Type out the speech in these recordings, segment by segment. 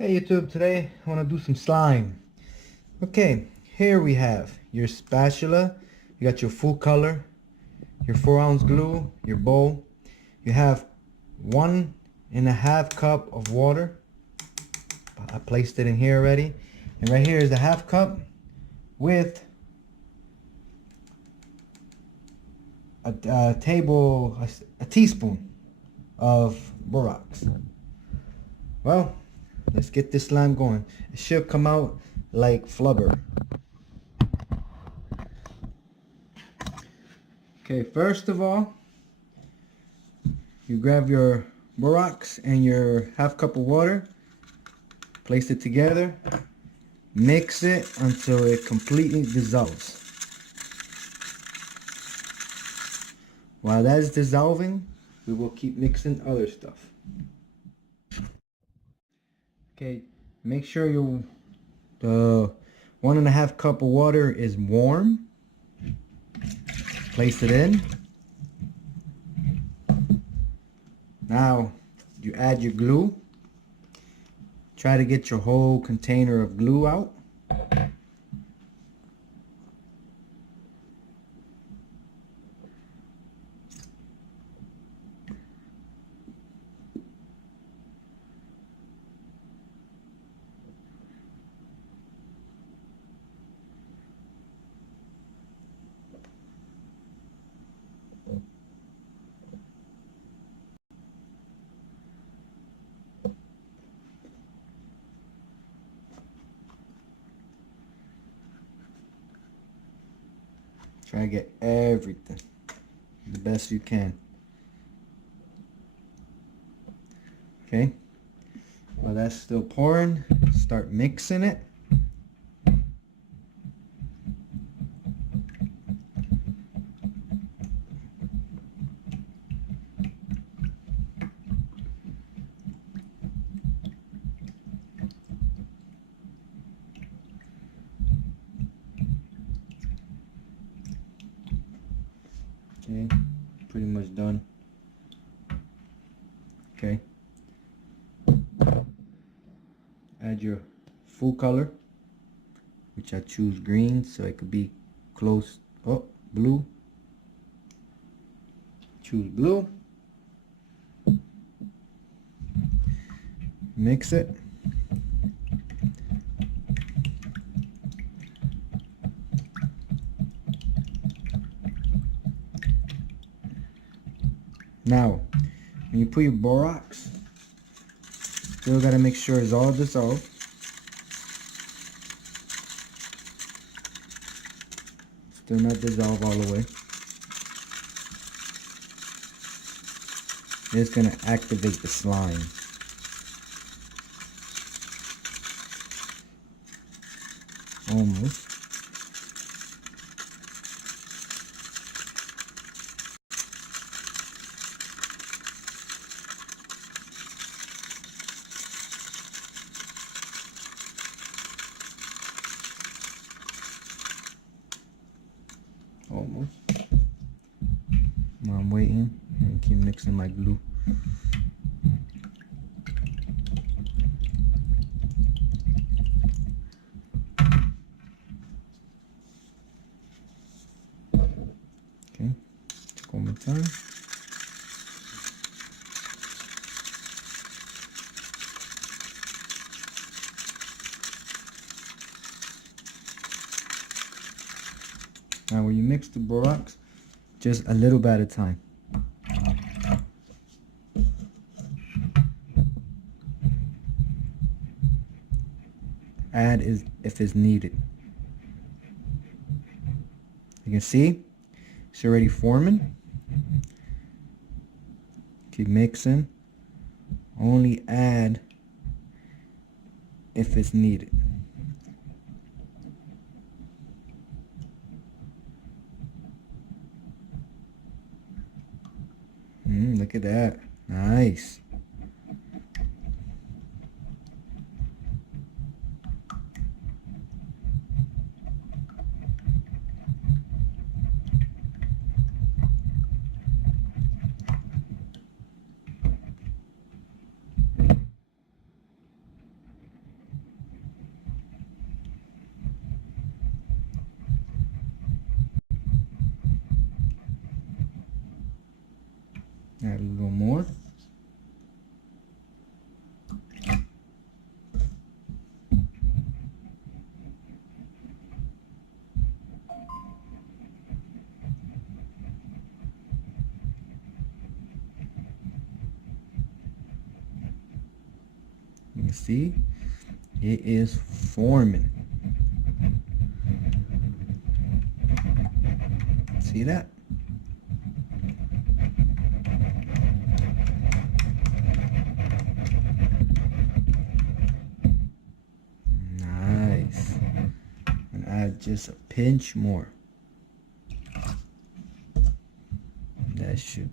Hey YouTube, today I want to do some slime. Okay, here we have your spatula, you got your food color, your 4-ounce glue, your bowl. You have 1.5 cup of water. I placed it in here already. And right here is the half cup with a teaspoon of borax. Well, let's get this slime going. It should come out like flubber. Okay, first of all, you grab your borax and your half cup of water, place it together, mix it until it completely dissolves. While that is dissolving, we will keep mixing other stuff. Okay, make sure the 1.5 cup of water is warm. Place it in. Now you add your glue. Try to get your whole container of glue out. Try to get everything the best you can. Okay, while that's still pouring, start mixing it. Okay, pretty much done. Okay, add your full color, which I choose green so it could be close. Oh, blue. Choose blue. Mix it. Now, when you put your borax, still gotta make sure it's all dissolved. Still not dissolved all the way. It's gonna activate the slime. Almost. Almost. Now I'm waiting and keep mixing my glue. Okay, check one more time. Now when you mix the borax, just a little bit at a time. Add if it's needed. You can see it's already forming. Keep mixing. Only add if it's needed. Look at that. Nice. You see, it is forming. See that? Nice. And add just a pinch more. That should.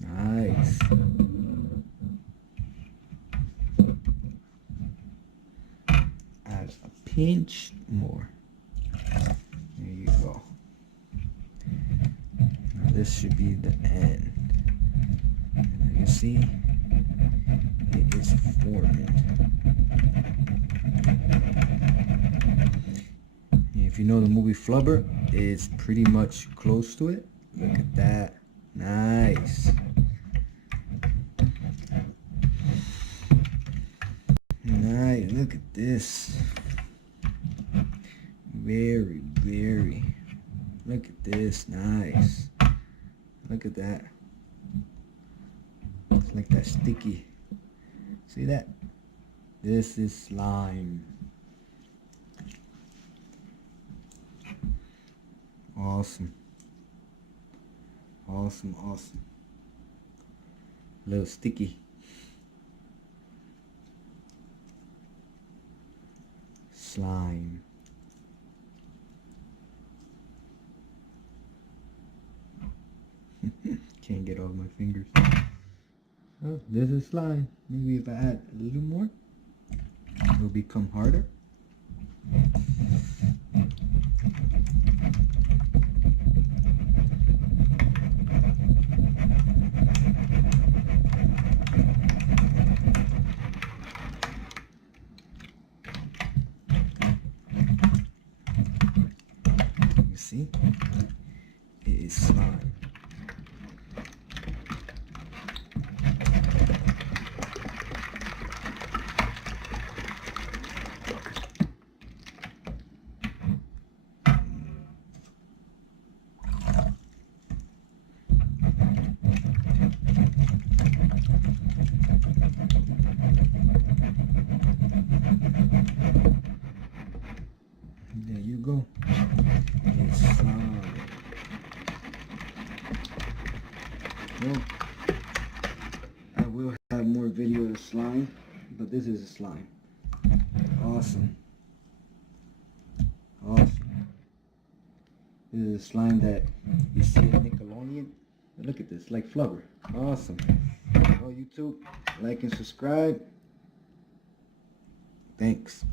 Nice. Add a pinch more. There you go. Now this should be the end. You see, it is forming. If you know the movie Flubber, it's pretty much close to it. Look at that. Nice. Nice. Look at this. Very, very. Look at this. Nice. Look at that. It's like that sticky. See that? This is slime. Awesome. Awesome, awesome. A little sticky. Slime. Can't get all my fingers. Oh, this is slime. Maybe if I add a little more, it will become harder. You see? It is slime. There you go. It's slime. Well, I will have more videos of slime, but this is a slime. Awesome. Awesome. This is a slime that you see at Nickelodeon. Look at this, like Flubber. Awesome. Well, YouTube, like and subscribe. Thanks.